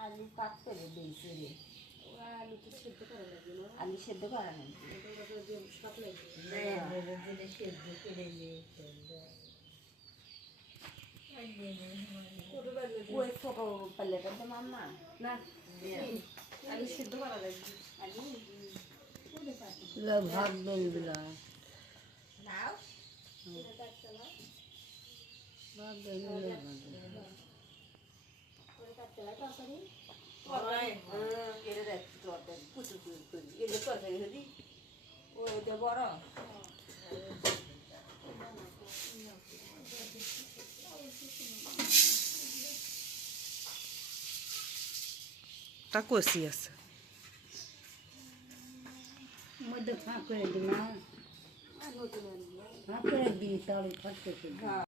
আলু কাট করে দিয়েছি রে আলু তো সেদ্ধ করা লাগবে না আলু সেদ্ধ করা নেই ওই ছোট পাল্লেটা তো মাম্মা না। আলু সেদ্ধ করা লাগবে আলু? ভাগ Tako si jaz. Mada kakor je doma. Kakor je bi tali kakor je doma.